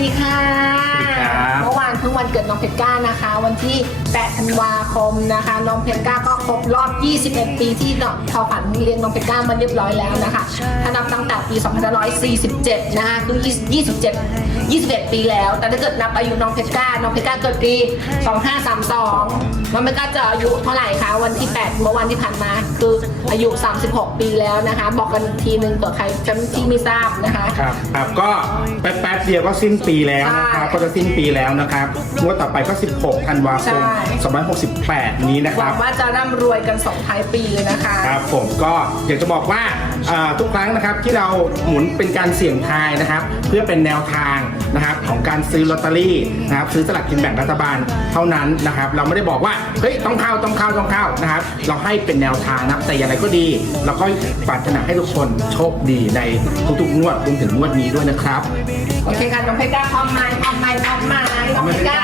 ดีค่ะ เมื่อวานเพิ่งวันเกิดน้องเพชรก้านะคะ วันที่ 8 ธันวาคมนะคะ น้องเพชรก้าก็ครบรอบ 21 ปีที่น้องทอฝันเลี้ยงน้องเพชรก้ามาเรียบร้อยแล้วนะคะ ถ้านับตั้งแต่ปี 2547 นะคะคือ 27 21 ปีแล้ว แต่ถ้าเกิดนับอายุน้องเพชรก้า น้องเพชรก้าเกิดปี 2532 น้องเพชรก้าจะอายุเท่าไหร่คะ วันที่ 8 เมื่อวันที่ผ่านมาคืออายุ 36 ปีแล้วนะคะ บอกกันอีกทีนึงเผื่อใครที่ไม่ทราบนะคะ ครับครับก็แป๊บๆเดียวก็สิ้นปีแล้วนะครับใช่ก็จะสิ้นปีแล้วนะครับงวดต่อไปก็ 16ธันวาคมใช่2568 นี้นะหควัรังบว่าจะร่ำรวยกันส่งท้ายปีเลยนะคะ ครับผมก็อยากจะบอกว่าอ่าทุกครั้งนะครับที่เราหมุนเป็นการเสี่ยงทายนะครับ เพื่อเป็นแนวทาง นะครับของการซื้อลอตเตอรี่นะครับซื้อสลากกินแบ่งรัฐบาลเท่านั้นนะครับเราไม่ได้บอกว่าเฮ้ยต้องเข้าต้องเข้าต้องเข้านะครับเราให้เป็นแนวทางนะครับแต่อย่างไรก็ดีเราก็ปรารถนาให้ทุกคนโชคดีในทุกๆงวดรวมถึงงวดนี้ด้วยนะครับ โอเคค่ะน้องเพชรก้าพร้อมไหมพร้อมไหมพร้อมไหมน้องเพชรก้า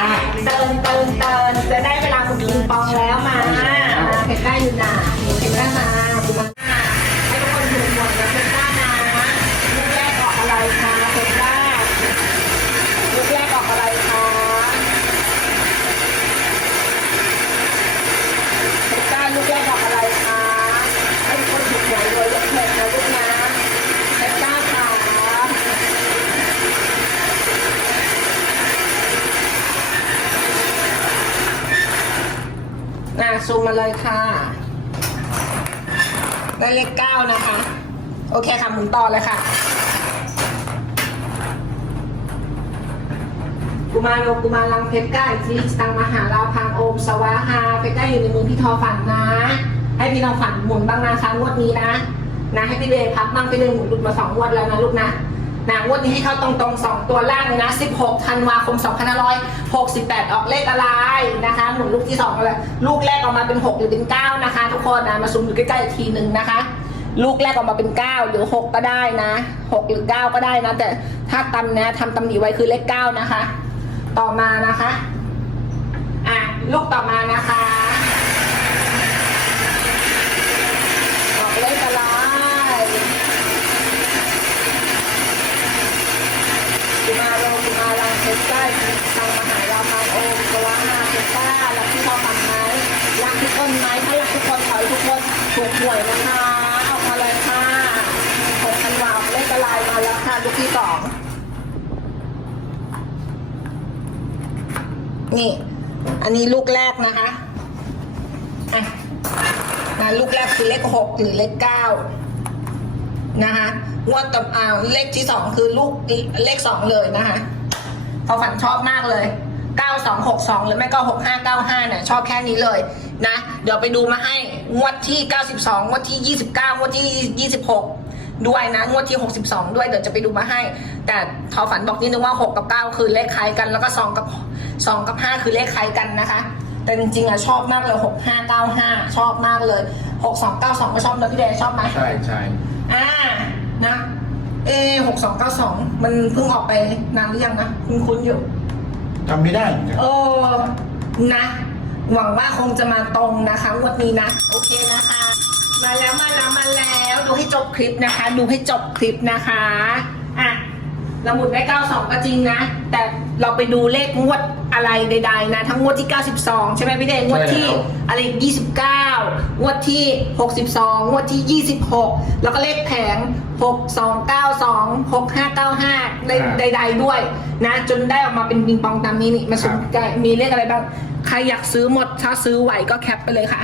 เตินเตินเตินจะได้เวลาคุณปิงปองแล้วมาเพชรก้าอยู่ไหนเพชรก้ามาคุณมา เลยค่ะ ได้เลขเก้านะคะ โอเคค่ะหมุนต่อเลยค่ะกุมารโลกุมารลังเพชรก้าอิทธิฤทธิ์ตังมหาลาพังโอมสวาหาเพชรก้าอยู่ในมือพี่ทอฝันนะ ให้พี่ทอฝันหมุนบ้างนะคะงวดนี้นะ นะให้พี่เดย์พับบ้างพี่เดย์หมุนหลุดมาสองงวดแล้วนะลูกนะ นะงวดนี้ให้เข้าตรงๆสองตัวล่างเลยนะ 16 ธันวาคม 2568 ออกเลขอะไรนะคะหมุนลูกที่สองเลยลูกแรกออกมาเป็น 6 หรือเป็น 9 นะคะ ทุกคนนะมาซูมดูใกล้ๆอีกทีหนึ่งนะคะ ลูกแรกออกมาเป็น 9 หรือ 6 ก็ได้นะ 6 หรือ 9 ก็ได้นะ แต่ถ้าตำนะทำตำหนิไว้คือเลข 9 นะคะ ต่อมานะคะ อะ ลูกต่อมานะคะ โรกุมาลังเพชรใต้ทางมหาลาภาโอมสวานาเพชรต้ารักที่ชอบฝันไหมรักทุกคนไหมถ้ารักทุกคนขอให้ทุกคนถูกหวยนะคะออกมาเลยค่ะหกธันวาออกเลขอะไรมาแล้วค่ะลูกที่สองนี่ อันนี้ลูกแรกนะคะอะนะลูกแรกคือเลขหกหรือเลขเก้า นะคะงวดต่ออ่าเลขที่สองคือลูกเลขสองเลยนะคะพอฝันชอบมากเลยเก้าสองหกสองหรือไม่ก็หกห้าเก้าห้าเนี่ยชอบแค่นี้เลยนะ เดี๋ยวไปดูมาให้งวดที่เก้าสิบสองงวดที่ยี่สิบเก้างวดที่ยี่สิบหกด้วยนะงวดที่ 62 ด้วยเดี๋ยวจะไปดูมาให้ แต่ทอฝันบอกนิดนึงว่า 6 กับ 9 คือเลขคล้ายกัน แล้วก็2กับ2กับ 5 คือเลขคล้ายกันนะคะ แต่จริงๆอะชอบมากเลย 6 5 9 5 ชอบมากเลย 6 2 9 2 ก็ชอบนะพี่เดชชอบไหมใช่ใช่ อ่านะเอหกสองเก้าสองมันเพิ่งออกไปนานหรือยังนะคุณคุ้นๆอยู่ จำไม่ได้เหมือนกันโอ้นะ หวังว่าคงจะมาตรงนะคะงวันนี้นะ โอเคนะคะ มาแล้วมาแล้วมาแล้ว ดูให้จบคลิปนะคะ ดูให้จบคลิปนะคะ อะ เราหมุนได้ 92 ก็จริงนะ แต่เราไปดูเลขงวดอะไรใดๆนะ ทั้งงวดที่ 92 ใช่ไหมพี่เดงงวดที่อะไร 29 งวดที่ 62 งวดที่ 26 แล้วก็เลขแผง 6292 6595ใดๆด้วยนะ จนได้ออกมาเป็นปิงปองตามนี้นี่มาสุดใกล้มีเลขอะไรบ้าง ใครอยากซื้อหมดถ้าซื้อไหวก็แคปไปเลยค่ะ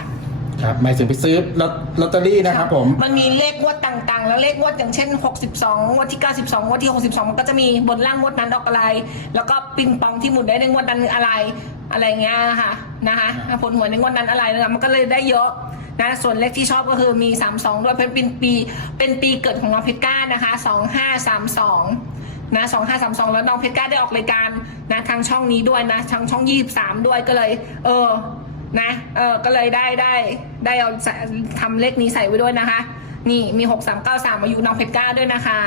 ครับหมายถึงไปซื้อลอตลอตเตอรี่นะครับผม มันมีเลขงวดต่างๆ แล้วเลขงวดอย่างเช่น 62งวดที่ 92งวดที่ 62 มันก็จะมีบนล่างงวดนั้นออกอะไร แล้วก็ปิงปองที่หมุนได้ในงวดนั้นอะไรอะไรเงี้ยนะคะนะคะผลหวยในงวดนั้นอะไรนะมันก็เลยได้เยอะนะส่วนเลขที่ชอบก็คือมี 32 ด้วยเพราะเป็นปีเป็นปีเกิดของน้องเพชรก้านะคะ 2532นะ2532 แล้วน้องเพชรก้าได้ออกรายการนะทางช่องนี้ด้วยนะทางช่อง 23 ด้วยก็เลย เออ นะ เออก็เลยได้ได้ได้เอาใส่ทำเลขนี้ใส่ไว้ด้วยนะคะ นี่มีหกสามเก้าสามอายุน้องเพชรก้าด้วยนะคะ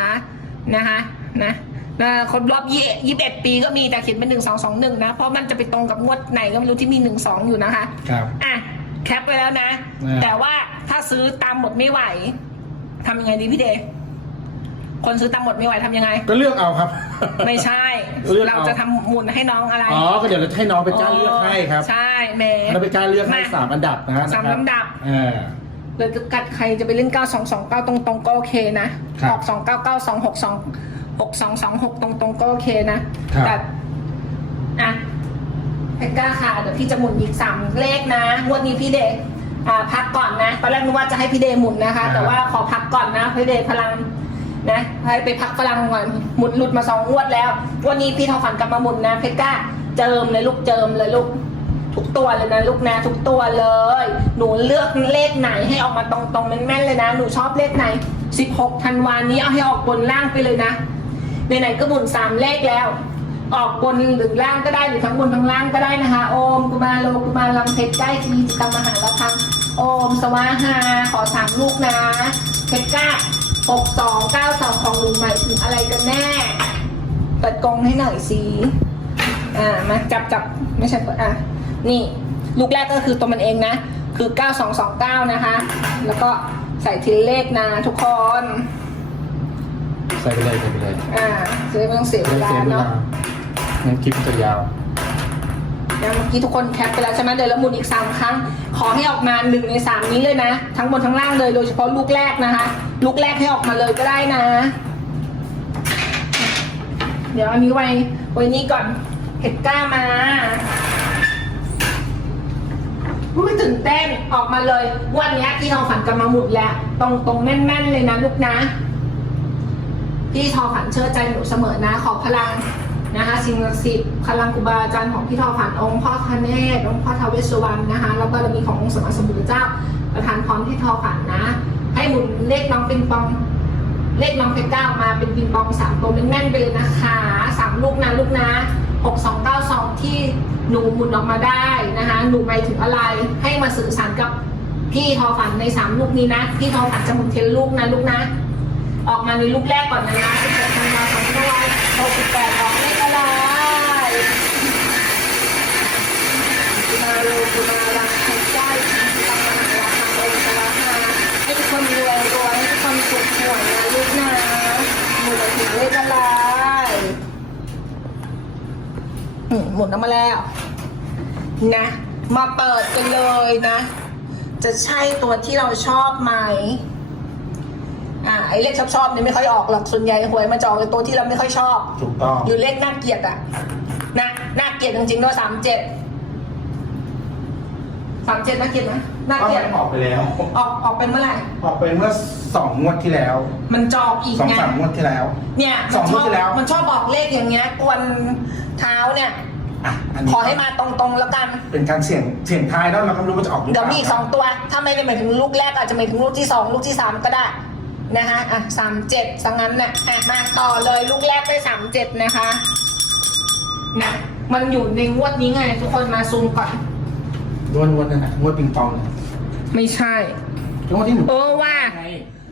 นะคะนะนะครบรอบยี่ยี่สิบเอ็ดปีก็มีแต่เขียนเป็นหนึ่งสองสองหนึ่งนะ เพราะมันจะไปตรงกับงวดไหนก็ไม่รู้ที่มีหนึ่งสองอยู่นะคะครับอะแคปไปแล้วนะอ่าแต่ว่าถ้าซื้อตามหมดไม่ไหวทำยังไงดีพี่เดย์ คนซื้อตามหมดไม่ไหวทำยังไง ก็เลือกเอาครับ ไม่ใช่ เลือกเอา เราจะทำหมุนให้น้องอะไรอ๋อ ก็เดี๋ยวเราให้น้องไปจ้าเลือกให้ครับใช่แหม่เราไปจ้าเลือกให้มาสามอันดับนะฮะสามนะครับลำดับ เออ เลยกัดใครจะไปเล่น 9229 ตรงๆก็โอเคนะครับออก299 262 6226 ตรงๆก็โอเคนะ ครับ แต่อะเพชรกล้าค่ะ เดี๋ยวพี่จะหมุนอีก3เลขนะงวดนี้พี่เดชอ่าพักก่อนนะ ตอนแรกนึกว่าจะให้พี่เดชหมุนนะคะ แต่ว่าขอพักก่อนนะ พี่เดชพลัง นะให้ไปพักพลังก่อนหมุนหลุดมาสองงวดแล้ว วันนี้พี่ทอฝันกลับมาหมุนนะเพชรกล้าเจิมเลยลูกเจิมเลยลูกทุกตัวเลยนะลูกนะทุกตัวเลย หนูเลือกเลขไหนให้ออกมาตรงๆแม่นๆเลยนะ หนูชอบเลขไหน 16ธันวานี้เอาให้ออกบนล่างไปเลยนะไหนๆก็หมุนสามเลขแล้ว ออกบนหรือล่างก็ได้หรือทั้งบนทั้งล่างก็ได้นะคะ โอมกุมาโลกุมาลังเพชรใกล้ทีจิตามหาละครังโอมสวาหาขอสามลูกนะเพชรก้า หกสองเก้าสองของหนูหมายถึงอะไรกันแน่ เปิดกรงให้หน่อยสิ อ่า มาจับจับไม่ใช่เปิดอะ นี่ลูกแรกก็คือตัวมันเองนะ คือ 9229 นะคะ แล้วก็ใส่ทีละเลขนะทุกคน ใส่ไปเลยใส่ไปเลยอ่าจะได้ไม่ต้องเสียเวไม่ลาเสียเวลาเนาะ งั้นคลิปมันจะยาว นะเมื่อกี้ทุกคนแคปไปแล้วใช่ไหมเดี๋ยวเราหมุนอีก3ครั้ง ขอให้ออกมาหนึ่งในสามนี้เลยนะ ทั้งบนทั้งล่างเลยโดยเฉพาะลูกแรกนะคะ ลูกแรกให้ออกมาเลยก็ได้นะ เดี๋ยวอันนี้ไว้ไว้นี่ก่อนเห็ดก้ามาอุ้ยตื่นเต้นออกมาเลย วันนี้ยพี่ทองฝันกำลังหมุดแล้วตรงตรงแม่นๆเลยนะลูกนะ พี่ทอฝันเชื่อใจหนูเสมอนะ ขอพลัง นะคะสิ่งศักดิ์สิทธิ์พลังครูบาอาจารย์ของพี่ทอฝันองค์พ่อคเนศองค์พ่อทาวเวสวรรณนะคะแล้วก็เรามีขององค์สมมาสมพุทธเจ้า ประทานพรที่ทอฝันนะ ให้หมุนเลขน้องปิงปองเลขน้องเพชรเก้ามาเป็นปิงปองสามตัวแม่นๆไปเลยนะคะสามลูกนะลูกนะหกสองเก้าสองที่หนูหมุนออกมาได้นะคะหนูไปถึงอะไรให้มาสื่อสารกับพี่ทอฝันในสามลูกนี้นะพี่ทอฝันจะหมุนเทนลูกนะลูกนะ ออกมาในลูกแรกก่อนนะ16ธันวาคม2568ออกเลขอะไรกุ มาโลกุมารังให้ได้ทำมาหาราคาโอสวาหาให้ทุกคนรวยรวยให้ทุกคนสุขหวยนะลูกนะหมุนถึงเลขอะไรอืมหมุนออกมาแล้ว นะ มาเปิดกันเลยนะ จะใช่ตัวที่เราชอบไหมอ่าไอเลขชอบชอบๆเนี่ยไม่ค่อยออกหรอกส่วนใหญ่หวยมาจออกในตัวที่เราไม่ค่อยชอบ ถูกต้อง อยู่เลขน่าเกลียดอะ นะน่าเกลียดจริงๆด้วยสามเจ็ดสามเจ็ดน่าเกลียดไหมน่าก็เกลียดออกไปแล้ว ออกออกเป็นเมื่อไหร่ ออกไปเมื่อสองงวดที่แล้วมันจอกอีกสองไง สามงวดที่แล้ว เนี่ยสองงวดที่แล้ว มันชอบบอกเลขอย่างเงี้ยกวนเท้าเนี่ย อะอันนี้ขอให้มาตรงๆแล้วกัน เป็นการเสี่ยงเสี่ยงทายแล้วเราก็ไม่รู้ว่าจะออกหรือเดี๋ยวเปมีอีกสล่าองตัว ถ้าไม่ได้หมายถึงลูกแรกอาจจะหมายถึงลูกที่สองลูกที่สามก็ได้นะคะอะสามเจ็ดสังนั้นนะอะมาต่อเลยลูกแรกได้สามเจ็ดนะคะ นะมันอยู่ในงวดนี้ไง ทุกคนมาซูมก่อน งวดงวดนั่นนะงวดปิงปองไม่ใช่ งวดที่หนูเออว่า ไง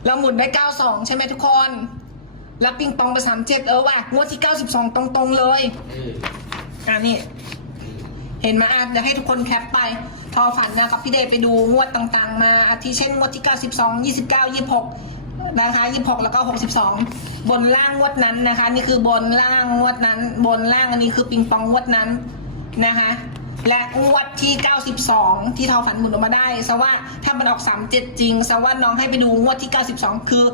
เราหมุนได้ 92 ใช่ไหมทุกคน แล้วปิงปองไป 37 เออว่ะงวดที่ 92 ตรงๆเลย เอออะนี่ เห็นไหมอะเดี๋ยวให้ทุกคนแคปไปทอฝันนะกับพี่เดชไปดูงวดต่างๆ มาอาทิเช่นงวดที่ 92 29 26 นะคะ26แล้วก็62บนล่างงวดนั้นนะคะ นี่คือบนล่างงวดนั้น บนล่างอันนี้คือปิงปองงวดนั้นนะคะ และงวดที่ 92 ที่ทอฝันหมุนออกมาได้ซะว่าถ้ามันออก 37 จริงซะว่าน้องให้ไปดูงวดที่ 92 คือ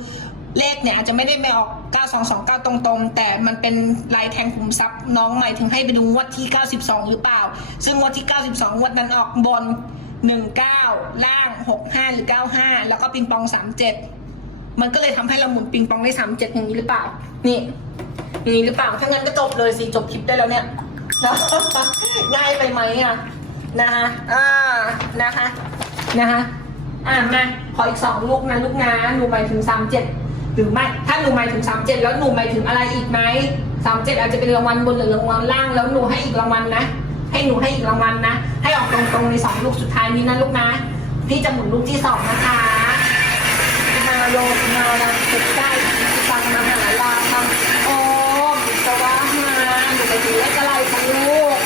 เลขเนี่ยอาจจะไม่ได้ไปออก 9229 ตรงๆ แต่มันเป็นลายแทงขุมทรัพย์น้องหมายถึงให้ไปดูงวดที่ 92 หรือเปล่า ซึ่งงวดที่ 92 งวดนั้นออกบน 19 ล่าง 65 หรือ 95 แล้วก็ปิงปอง 37 มันก็เลยทำให้เราหมุนปิงปองได้37อย่างนี้หรือเปล่า นี่อย่างนี้หรือเปล่า ถ้างั้นก็จบเลยสิจบคลิปได้แล้วเนี่ยง่ายไปไหมอะนะคะอ่านะคะนะคะอ่ามาขออีกสองลูกนะลูกนะหนูหมายถึงสามเจ็ดหรือไม่ถ้าหนูหมายถึงสามเจ็ดแล้วหนูหมายถึงอะไรอีกไหมสามเจ็ดอาจจะเป็นรางวัลบนหรือรางวัลล่างแล้วหนูให้อีกรางวัลนะ ให้หนูให้อีกรางวัลนะ ให้ออกตรงๆในสองลูกสุดท้ายนี้นะลูกนะพี่จะหมุนลูกที่สองนะคะ โลมาลังเก็บได้ฟังมหาลาฟังโอ้มิสวะฮาหนูไปถึงเลขอะไรคะลูก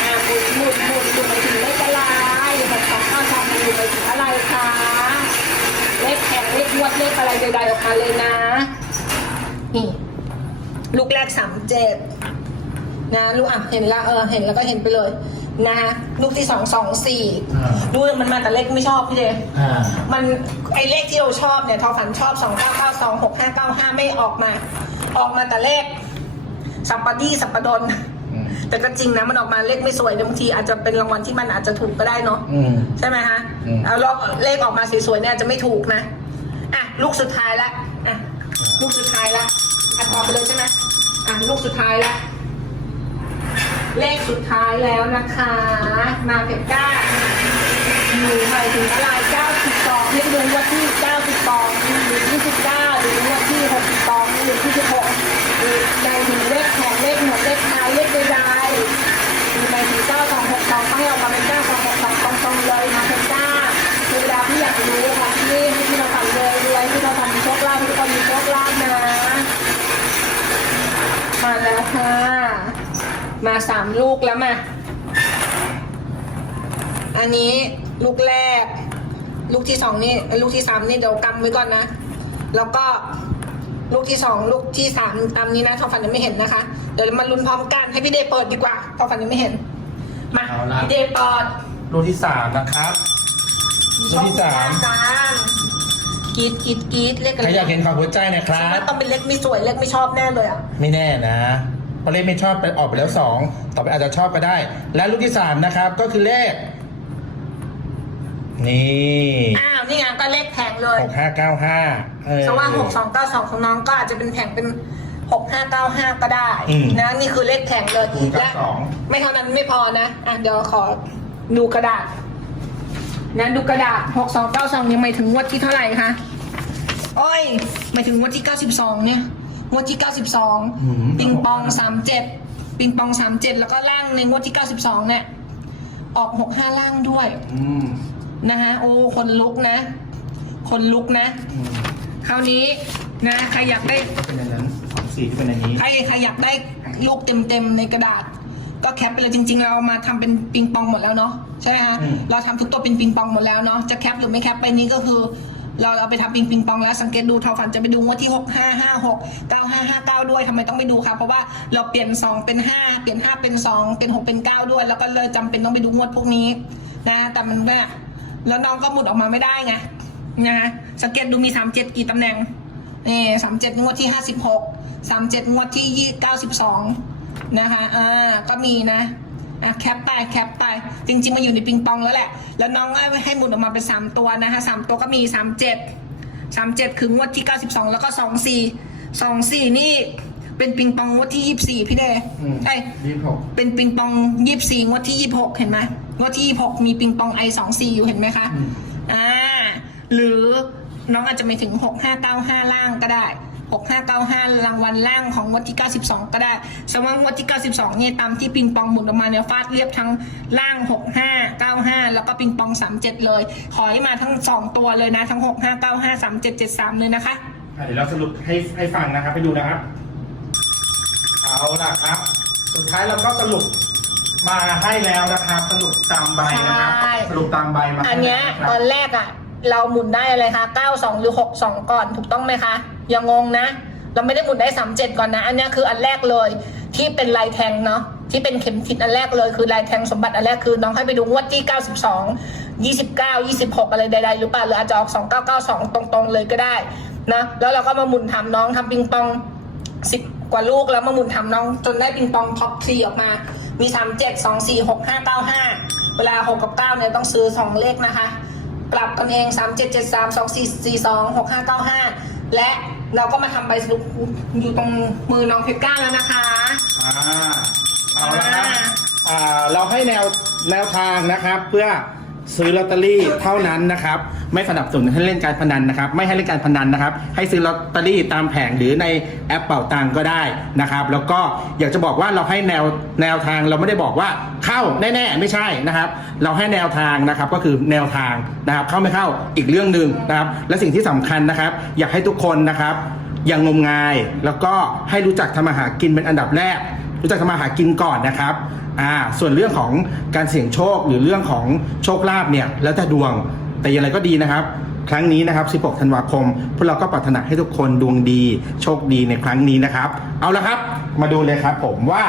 อ่าหมุนหมุนหมุนดูไปถึงเลขอะไรหกสองเก้าสองดูไปถึงอะไรคะเลขแข่งเลขวดเลขอะไรใดๆออกมาเลยนะนี่ลูกแรกสามเจ็ดนะลูกอะเห็นล้วเออเห็นแล้วก็เห็นไปเลย นะคะลูกที่สองสองสี่อ่าดูมันมาแต่เลขไม่ชอบพี่เดอ่า มันไอเลขที่เราชอบเนี่ยทอฝันชอบสองเก้าเก้าสองหกห้าเก้าห้าไม่ออกมา ออกมาแต่เลขสัปปะดีสัปปะดน อืม แต่ก็จริงนะมันออกมาเลขไม่สวยบางทีอาจจะเป็นรางวัลที่มันอาจจะถูกก็ได้เนาะอืม ใช่ไหมคะอืม เอาลอกเลขออกมาสวยๆเนี่ยจะไม่ถูกนะอะลูกสุดท้ายละอะลูกสุดท้ายละอะตอบไปเลยใช่ไหมอะลูกสุดท้ายละ เลขสุดท้ายแล้วนะคะ มาเพชรก้าอยู่ไปถึงอะไร92ให้ดูว่าที่ 92หรือ29หรือว่าที่ 62หรือที่16หรือใดถึงเลขแถมเลขหมดเลขท้ายเลขใดๆมีไปถึง9262ก็ให้ออกมาเป็น9262ตรงๆเลยมาเพชรก้าคือเวลาที่อยากรู้ค่ะที่ที่เราทำเลยรวยที่เราทำมีโชคลาภที่เรามีโชคลาภนะมาแล้วค่ะ มาสามลูกแล้วมา อันนี้ลูกแรก ลูกที่สองนี่ ลูกที่สามนี่เดี๋ยวกำไว้ก่อนนะ แล้วก็ลูกที่สองลูกที่สามตามนี้นะทอฝันยังไม่เห็นนะคะ เดี๋ยวมาลุ้นพร้อมกันให้พี่เดย์เปิดดีกว่าทอฝันยังไม่เห็น มาเอาละ พี่เดย์เปิดลูกที่สามนะครับ ลูกที่สามจานกรีดกรีดกรีดเรียกอะใคไรรอยากเห็นของหัวใจเนะคฉัรันบ ว่าต้องเป็นเล็กไม่สวยเล็กไม่ชอบแน่เลยอะ ไม่แน่นะ เพราะเลขไม่ชอบไปออกไปแล้วสองต่อไปอาจจะชอบก็ได้ และลูกที่สามนะครับ ก็คือเลข นี่อ้าว นี่ไงก็เลขแผงเลยหกห้าเก้าห้าเออเพราะว่าหกสองเก้าสองของน้องก็อาจจะเป็นแผงเป็นหกห้าเก้าห้าก็ได้อืมนะนี่คือเลขแผงเลยคูณกับและสองไม่เท่านั้นไม่พอนะอะเดี๋ยวขอดูกระดาษนะดูกระดาษหกสองเก้าสองยังไม่ถึงงวดที่เท่าไหร่คะโอ้ยไม่ถึงงวดที่เก้าสิบสองเนี่ย งวดที่เก้าสิบสองปิงปองสามเจ็ดปิงปองสามเจ็ดแล้วก็ล่างในงวดที่เก้าสิบสองเนี่ย ออกหกห้าล่างด้วย อืมนะคะโอ้คนลุกนะ คนลุกนะ อืมคราวนี้นะใครอยากได้ ก็เป็นอย่างนั้นสองสี่ก็เป็นอย่างนี้ ใครใครอยากได้ลูกเต็มๆในกระดาษ ก็แคปไปเลยจริง ๆ เรามาทำเป็นปิงปองหมดแล้วเนาะใช่ไหมคะอืม เราทำทุกตัวเป็นปิงปองหมดแล้วเนาะจะแคปหรือไม่แคปไปนี้ก็คือ เราเอาไปทำปิงปิงปองแล้วสังเกตดูทอฝันจะไปดูงวดที่หกห้าห้าหกเก้าห้าห้าเก้าด้วยทำไมต้องไปดูคะเพราะว่าเราเปลี่ยนสองเป็นห้าเปลี่ยนห้าเป็นสองเป็นหกเป็นเก้าด้วย แล้วก็เลยจำเป็นต้องไปดูงวดพวกนี้นะแต่มันเนี่ยแล้วน้องก็หมุดออกมาไม่ได้ไงนะสังเกตดูมีสามเจ็ดกี่ตำแหน่งนี่สามเจ็ดงวดที่ห้าสิบหกสามเจ็ดงวดที่ยี่เก้าสิบสองนะคะอ่าก็มีนะ อะแคปไปแคปไป จริง ๆมาอยู่ในปิงปองแล้วแหละ แล้วน้องให้ให้หมุนออกมาเป็นสามตัวนะคะสามตัวก็มีสามเจ็ดสามเจ็ดคืองวดที่เก้าสิบสองแล้วก็สองสี่สองสี่นี่เป็นปิงปองงวดที่ยี่สิบสี่พี่เดย์อืมไอยยี่สิบหกเป็นปิงปองยี่สิบสี่งวดที่ยี่สิบหกเห็นไหมงวดที่ยี่สิบหกมีปิงปองไอสองสี่อยู่เห็นไหมคะ อืม อ่า หรือน้องอาจจะไม่ถึงหกห้าเก้าห้าล่างก็ได้ หกห้าเก้าห้ารางวัลล่างของงวดที่เก้าสิบสองก็ได้สมมติว่างวดที่เก้าสิบสองเนี่ยตามที่ปิงปองหมุนออกมาเนี่ยฟาดเรียบทั้งล่างหกห้าเก้าห้าแล้วก็ปิงปองสามเจ็ดเลย ขอให้มาทั้งสองตัวเลยนะ ทั้งหกห้าเก้าห้าสามเจ็ดเจ็ดสามเลยนะคะ อะเดี๋ยวเราสรุปให้ให้ฟังนะครับไปดูนะครับ เอาล่ะครับ สุดท้ายเราก็สรุปมาให้แล้วนะครับ สรุปตามใบนะครับ ใช่ สรุปตามใบมาอันเนี้ยให้แล้วะครับ ตอนแรกอะ เราหมุนได้อะไรคะ92หรือ62ก่อนถูกต้องไหมคะอย่างงงนะ เราไม่ได้หมุนได้37ก่อนนะ อันนี้คืออันแรกเลย ที่เป็นลายแทงเนาะที่เป็นเข็มทิศอันแรกเลยคือลายแทงสมบัติอันแรกคือ น้องให้ไปดูงวดที่ 92 29 26 อะไรใดๆหรือเปล่าหรืออาจจะออก 2992 ตรงๆเลยก็ได้นะแล้วเราก็มาหมุนทำน้องทำปิงปองสิบกว่าลูกแล้วมาหมุนทำน้อง จนได้ปิงปองท็อปสี่ออกมา มีสามเจ็ดสองสี่หกห้าเก้าห้าเวลาหกกับเก้าเนี่ยต้องซื้อสองเลขนะคะ ปรับกันเองสามเจ็ดเจ็ดสามสองสี่สี่สองหกห้าเก้าห้าและเราก็มาทำใบสรุปอยู่ตรงมือน้องเพชรก้าแล้วนะคะ อ่าเอาละครับอ่าเราให้แนวแนวทางนะครับเพื่อ ซื้อลอตเตอรี่เท่านั้นนะครับ ไม่สนับสนุนให้เล่นการพนันนะครับ ไม่ให้เล่นการพนันนะครับ ให้ซื้อลอตเตอรี่ตามแผงหรือในแอปเป่าตังก็ได้นะครับ แล้วก็อยากจะบอกว่าเราให้แนวแนวทางเราไม่ได้บอกว่าเข้าแน่ๆไม่ใช่นะครับ เราให้แนวทางนะครับก็คือแนวทางนะครับ เข้าไม่เข้าอีกเรื่องหนึ่งนะครับ และสิ่งที่สำคัญนะครับ อยากให้ทุกคนนะครับอย่างงมงายแล้วก็ให้รู้จักทำมาหากินเป็นอันดับแรก รู้จักทำมาหากินก่อนนะครับอ่าส่วนเรื่องของการเสี่ยงโชคหรือเรื่องของโชคลาภเนี่ยแล้วแต่ดวงแต่อย่างไรก็ดีนะครับ ครั้งนี้นะครับ 16 ธันวาคม พวกเราก็ปรารถนาให้ทุกคนดวงดี โชคดีในครั้งนี้นะครับ เอาละครับ มาดูเลยครับผมว่า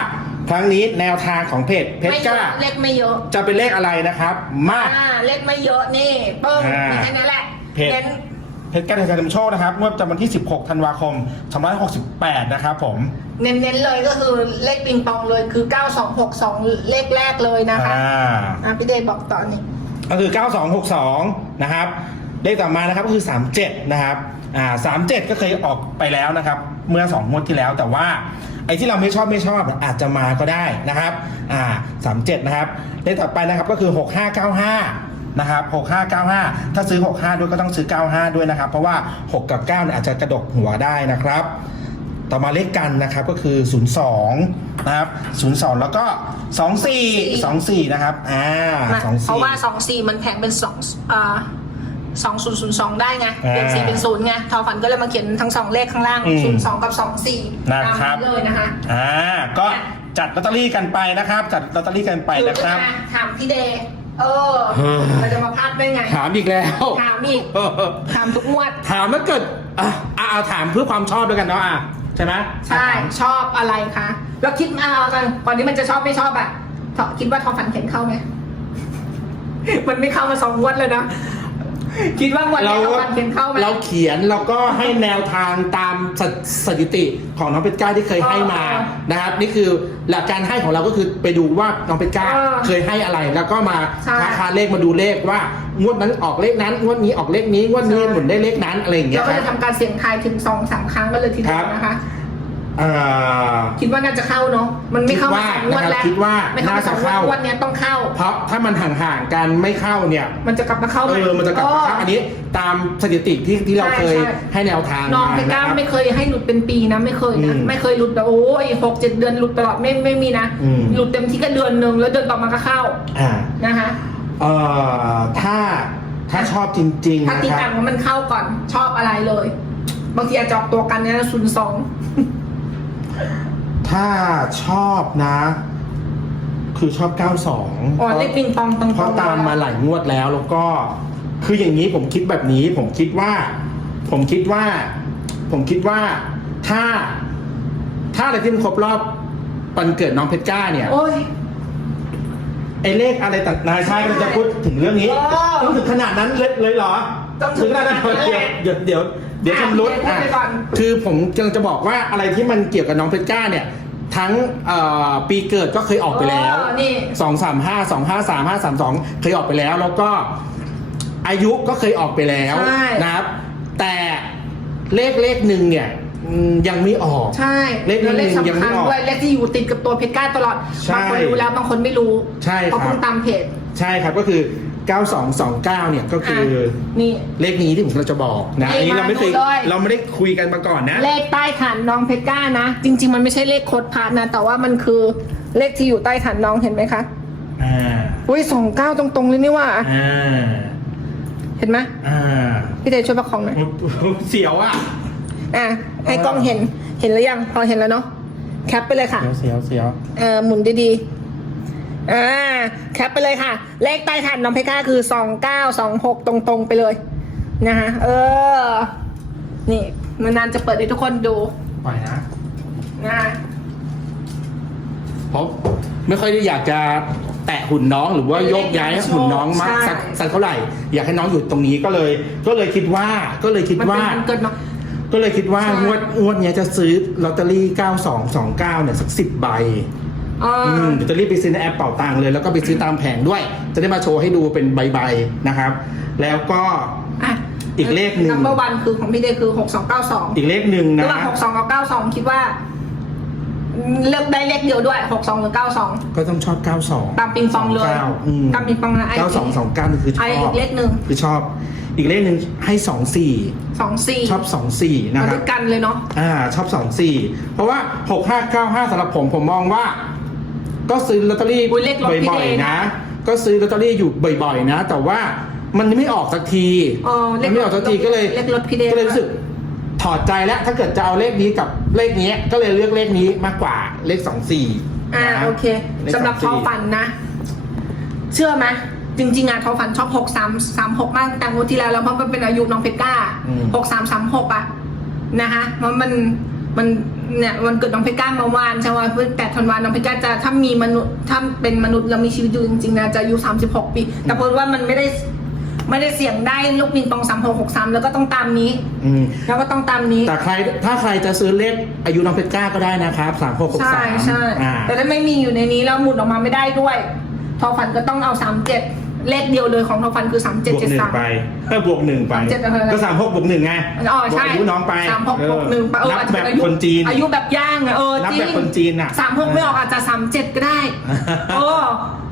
ครั้งนี้แนวทางของเพจเพชไม่รเยกล้าอะเลขไม่เยอะ จะเป็นเลขอะไรนะครับ มาอ่าเลขไม่เยอะนี่เปิ้งอ่ามีแค่นี้แหละเพจเน้น เพจการแข่งขันนำโชคนะครับงวดประจำวันที่ 16 ธันวาคม 2568 นะครับผม เน้นๆเลยก็คือเลขปิงปองเลยคือ 9262 เลขแรกเลยนะคะอ่า อะพี่เดย์บอกต่อนี่ ก็คือ 9262 นะครับเลขต่อมานะครับก็คือ 37 นะครับ อ่า 37 ก็เคยออกไปแล้วนะครับ เมื่อ 2 งวดที่แล้ว แต่ว่าไอ้ที่เราไม่ชอบไม่ชอบอาจจะมาก็ได้นะครับ อ่า 37 นะครับเลขต่อไปนะครับก็คือ 6595 นะครับ6595 ถ้าซื้อ 65 ด้วยก็ต้องซื้อ 95 ด้วยนะครับ เพราะว่า 6 กับ9เนี่ยอาจจะกระดกหัวได้นะครับ ต่อมาเลขกันนะครับก็คือ 02 นะครับ 02 แล้วก็ 24 24 นะครับ อ่านะ24 เพราะว่า 24 มันแผงเป็น2อ่า2002ได้ไงเปลี่ยนอ่า4เป็น0ไงทอฝันก็เลยมาเขียนทั้ง2เลขข้างล่างอืม02กับ24นะตามครับนั้นเลยนะคะอ่าก็จัดลอตเตอรี่กันไปนะครับ จัดลอตเตอรี่กันไปคือนะครับมาถามพี่เดย์ เออเฮ้ยเราจะมาพลาดได้ไง ถามอีกแล้ว ถามอีก ถามทุกงวด ถามว่าเกิดอะอะเอาถามเพื่อความชอบด้วยกันเนาะอะใช่ไหมใช่ ชอบอะไรคะ แล้วคิดมาเอากันก่อนที่มันจะชอบไม่ชอบอะเถาคิดว่าทอฝันเขียนเข้าไหม มันไม่เข้ามาสองงวดเลยนะ คิดว่างวันเรานี้ทอฝันเขียนเข้าไหม เราเขียนแล้วก็ให้แนวทางตามสสถิติของน้องเพชรกล้าที่เคยให้มาเออนะครับ นี่คือหลักการให้ของเราก็คือไปดูว่าน้องเพชรกล้าเออเคยให้อะไร แล้วก็มาใช่ค้าคาเลขมาดูเลขว่างวดนั้นออกเลขนั้นงวดนี้ออกเลขนี้งวดนี้ใช่หมุนได้เลขนั้นอะไรอย่างเงี้เรายก็คจะรับทำการเสี่ยงทายถึงสองสามครั้งกันเลยทีเดียวนะคะ เอ่อ คิดว่าน่าจะเข้าเนาะมันไม่เข้าคิดว่าสองงวดแล้วนะครับคิดว่าไม่เข้าน่าสจะองงวดเข้า งวดเนี้ยต้องเข้า เพราะถ้ามันห่างๆกันไม่เข้าเนี่ยมันจะกลับมาเข้าไหเออมันจะกลับมาเข้าอันนี้ตามสถิติที่ที่เราใช่เคยใช่ ให้แนวทางน้องมาเพก้านะครับ ไม่เคยให้หลุดเป็นปีนะไม่เคยนะอืมไม่เคยหลุดแบบโอ้ยหกเจ็ดเดือนหลุดตลอดไม่ไม่มีนะอืม หลุดเต็มที่ก็เดือนหนึ่งแล้วเดือนต่อมาก็เข้าอ่านะคะเอ่อถ้าถ้าชอบจริงๆถ้านะตีคต่ารับงว่ามันเข้าก่อนชอบอะไรเลย บางทีอาจจะออกตัวกันเนี่ยศูนย์สอง ถ้าชอบนะ คือชอบ 92อ๋อเลขปิงปองตรงๆ เพราะตามมาหลายงวดแล้วแล้วก็ คืออย่างนี้ผมคิดแบบนี้ ผมคิดว่า ผมคิดว่า ผมคิดว่าถ้า ถ้าอะไรที่มันครบรอบวันเกิดน้องเพชรก้าเนี่ย โอ้ย ไอ้เลขอะไรต่างนายชายก็จะพูดถึงเรื่องนี้โอ้ต้องถึงขนาดนั้นเลยเลยเหรอต้องถึถึงงขนาดนั้นขนาดนั้นแหละเดี๋ยวเดี๋ยวเดี๋ยวอะชำรุดเดี๋ยวพูดไปก่อนคือผมกำลังจะบอกว่าอะไรที่มันเกี่ยวกับน้องเพชรก้าเนี่ย ทั้งเอ่อปีเกิดก็เคยออกไปแล้วเออนี่ สองสามห้าสองห้าสามห้าสามสองเคยออกไปแล้ว แล้วก็อายุก็เคยออกไปแล้วใช่ นะครับ แต่เลขเลขหนึ่งเนี่ย อืมยังไม่ออก ใช่เลขนี้แล้วเลขยังสำไม่คัญออกด้วยเลขที่อยู่ติดกับตัวเพชรก้าตลอดใช่บางคนรู้แล้วบางคนไม่รู้ใช่เพราะครับเพิ่งตามเพจใช่ครับก็คือ 9229 เนี่ยก็คืออนี่ เลขนี้ที่ผมกำลังจะบอกนะนี่อันนี้เราไม่เคยมาดูเลย เราไม่ได้คุยกันมาก่อนนะ เลขใต้ฐานน้องเพชรก้านะ จริง ๆ มันไม่ใช่เลขโคดพาร์ทนะ แต่ว่ามันคือเลขที่อยู่ใต้ฐานน้องเห็นไหมคะอ่า อุ้ยสองเก้าตรงๆเลยนี่ว่า อ่า เห็นไหมอ่าพี่เดชช่วยประคองหน่อย เสียวอะ อะให้กล้องเห็นเห็นหรือยัง พอเห็นแล้วเนาะแคปไปเลยค่ะเสียวเสียวเออหมุนดีๆอ่าแคปไปเลยค่ะ เลขใต้ฐานน้องเพชรก้าคือสองเก้าสองหกตรงๆไปเลยนะคะเออ นี่นานๆจะเปิดให้ทุกคนดูปล่อยนะนะคะเพราะไม่ค่อยได้อยากจะแตะหุ่นน้องหรือว่าโยกย้ายหุ่นน้องมากใช่สักสักเท่าไหร่ อยากให้น้องอยู่ตรงนี้ก็เลย ก็เลยคิดว่าก็เลยคิดมันเป็นว่าวันเกิดเนาะ ก็เลยคิดว่าใช่ งวดงวดเนี้ยจะซื้อลอตเตอรี่ 9229 เนี่ยสักสิบใบเอออืมเดี๋ยวจะรีบไปซื้อในแอปเป่าตังค์เลย แล้วก็ไปซื้อตามแผงด้วย จะได้มาโชว์ให้ดูเป็นใบๆนะครับ แล้วก็ อะอีกเลขหนึ่ง นัมเบอร์วันคือของพี่เดย์คือหกสองเก้าสองอีกเลขหนึ่งระนะหว่างหกสองกับเก้าสองคิดว่าเลือกได้เลขเดียวด้วยหกสองหรือเก้าสองก็ต้องชอบ 92ตามปิงปองเลย29อืมตามปิงปองนะไอ้ 9229นี่คือชไอ้ออีบกเลขหนึ่ง คือชอบ อีกเลขหนึ่งให้24สองสี่ชอบ24นะมาครัด้บวยกันเลยเนาะ อ่าชอบ24เพราะว่า6595สำหรับผมผมมองว่า ก็ซื้อลอตเตอรี่อุ๊ยเลขรถพี่บ่อยเดย์ๆนะ นะ ก็ซื้อลอตเตอรี่อยู่บ่อยๆนะ แต่ว่ามันไม่ออกสักทีเออเลมัขนไม่ออกสักทีก็เลยเลขรถพี่เดย์ ก็เลยรู้สึกถอดใจแล้วถ้าเกิดจะเอาเลขนี้กับเลขนี้ก็เลยเลือกเลขนี้มากกว่าเลข24อ่านะ โอเคเลขสำหรับ24พอฝันนะ เชื่อไหม จริงๆอะทอฝันชอบหกสามสามหกมากแต่งวดที่แล้วแล้วเพราะมันเป็นอายุน้องเพชรกล้าอืม หกสามสามหกอะนะคะมันมันมันเนี่ยวันเกิดน้องเพชรกล้าเมื่อวานใช่ไหมแปดธันวาน้องเพชรกล้าจะถ้ามีมนุษย์ถ้าเป็นมนุษย์แล้วมีชีวิตอยู่จริงๆนะจะอายุสามสิบหกปี แต่เพราะว่ามันไม่ได้ไม่ได้เสี่ยงได้ลูกปิงปองสามหกหกสามแล้วก็ต้องตามนี้ อืมแล้วก็ต้องตามนี้ แต่ใครถ้าใครจะซื้อเลขอายุน้องเพชรกล้าก็ได้นะครับสามหกหกใช่สามใช่อ่าแต่ถ้าไม่มีอยู่ในนี้แล้วหมุนออกมาไม่ได้ด้วย ทอฝันก็ต้องเอาสามเจ็ด เลขเดียวเลยของทอฝันคือสามเจ็ดบวกเจ็ดหนึ่สางมไปเออบวกหนึ่งไปสามเจ็ดอะไรนะก็สามหกบวกหนึ่งไงอ๋อใช่บวกอายุน้องไปสามหกบวกหนึ่งไปเออนับอาจจะแบเป็บอายุคนจีนอายุแบบย่างอะเออนับจริงแบบคนจีนน่ะ สามหกไม่ออกอาจจะสามเจ็ดก็ได้เออ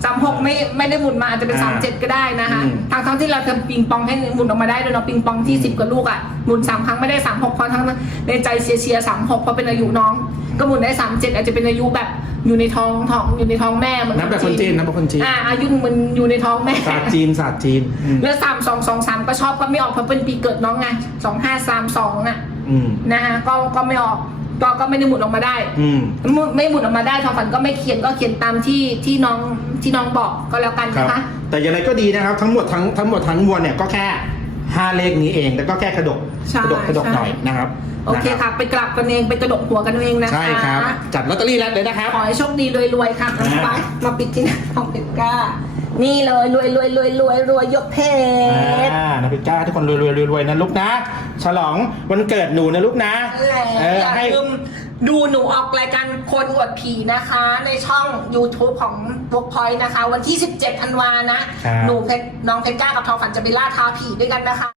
สามหกไม่ไม่ได้หมุนมาอาจจะเป็นอ่าสามเจ็ดก็ได้นะคะอืม ทางทั้งที่เราทำปิงปองให้หมุนออกมาได้ด้วยเนาะปิงปองที่สิบกว่าลูกอะหมุนสามครั้งไม่ได้สามหกเพราะทั้งในใจเชียร์เชียร์สามหกเพราะเป็นอายุน้อง ก็หมุนได้สามเจ็ดอาจจะเป็นอายุแบบอยู่ในท้องท้องอยู่ในท้องแม่เหมือนนับแบบคนจีนนับแบบคนจีนอ่าอายุมันอยู่ในท้องแม่ศาสตร์จีนศาสตร์จีนอืมแล้วสามสองสองสามก็ชอบก็ไม่ออกเพราะเป็นปีเกิดน้องไงสองห้าสามสองอะอืมนะคะก็ก็ไม่ออกก็ก็ไม่ได้หมุนออกมาได้ อืมหมุนไม่หมุนออกมาได้ทอฝันก็ไม่เขียนก็เขียนตามที่ที่น้องที่น้องบอกก็แล้วกันครับนะคะ แต่อย่างไรก็ดีนะครับทั้งหมดทั้งทั้งหมดทั้งมวลเนี่ยก็แค่ ห้าเลขนี้เอง แล้วก็แค่กระดกใช่กระดกกระดกใช่ หน่อยนะครับโอเคนะค่ะ ไปกลับกันเองไปกระดกหัวกันเองนะคะ ใช่ครับ จัดลอตเตอรี่แล้วเลยนะครับ ขอให้โชคดีรวยๆครับอ่าไปมาปิดที่หน้าของเป็ดก้า นี่เลยรวยรวยรวยรวยรวยยกเพชร อ่านะพี่ก้าทุกคนรวยรวยรวยรวยนะลูกนะ ฉลองวันเกิดหนูนะลูกนะ เอออย่าให้ลืม ดูหนูออกรายการคนอวดผีนะคะ ในช่อง YouTube ของ Bookpoint นะคะ วันที่ 17ธันวานะ ครับ หนูเพชรน้องเพชรก้ากับทอฝันจะไปล่าท้าผีด้วยกันนะคะ